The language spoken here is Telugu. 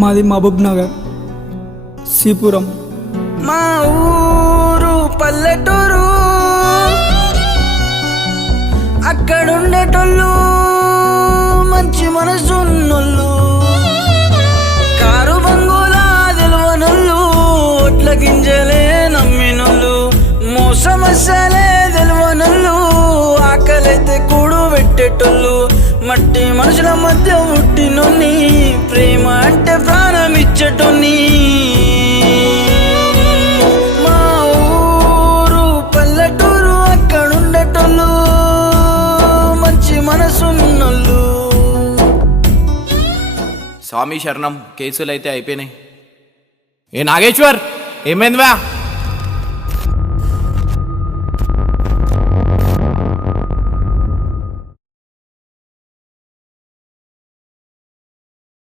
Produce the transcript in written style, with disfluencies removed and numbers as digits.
మాది మహబూబ్ నగర్ సీపురం. మా ఊరు పల్లెటూరు, అక్కడుండేటోళ్ళు మంచి మనసున్నోళ్ళు, కారు బంగులా తెలవనోళ్ళు, ఒట్ల గింజలే నమ్మినోళ్ళు, మోసమసలే తెలవనోళ్ళు, ఆకలైతే కూడు పెట్టేటోళ్ళు, మట్టి మనుషుల మధ్య పుట్టినోన్ని, ప్రేమ అంటే ప్రాణం ఇచ్చేటోన్ని. మా ఊరు పల్లెటూరు, అక్కడుండేటోళ్ళు మంచి మనసున్నోళ్ళు. స్వామి శరణం. కేసులు అయితే అయిపోయినాయి. ఏ నాగేశ్వర్, ఏమైందివా?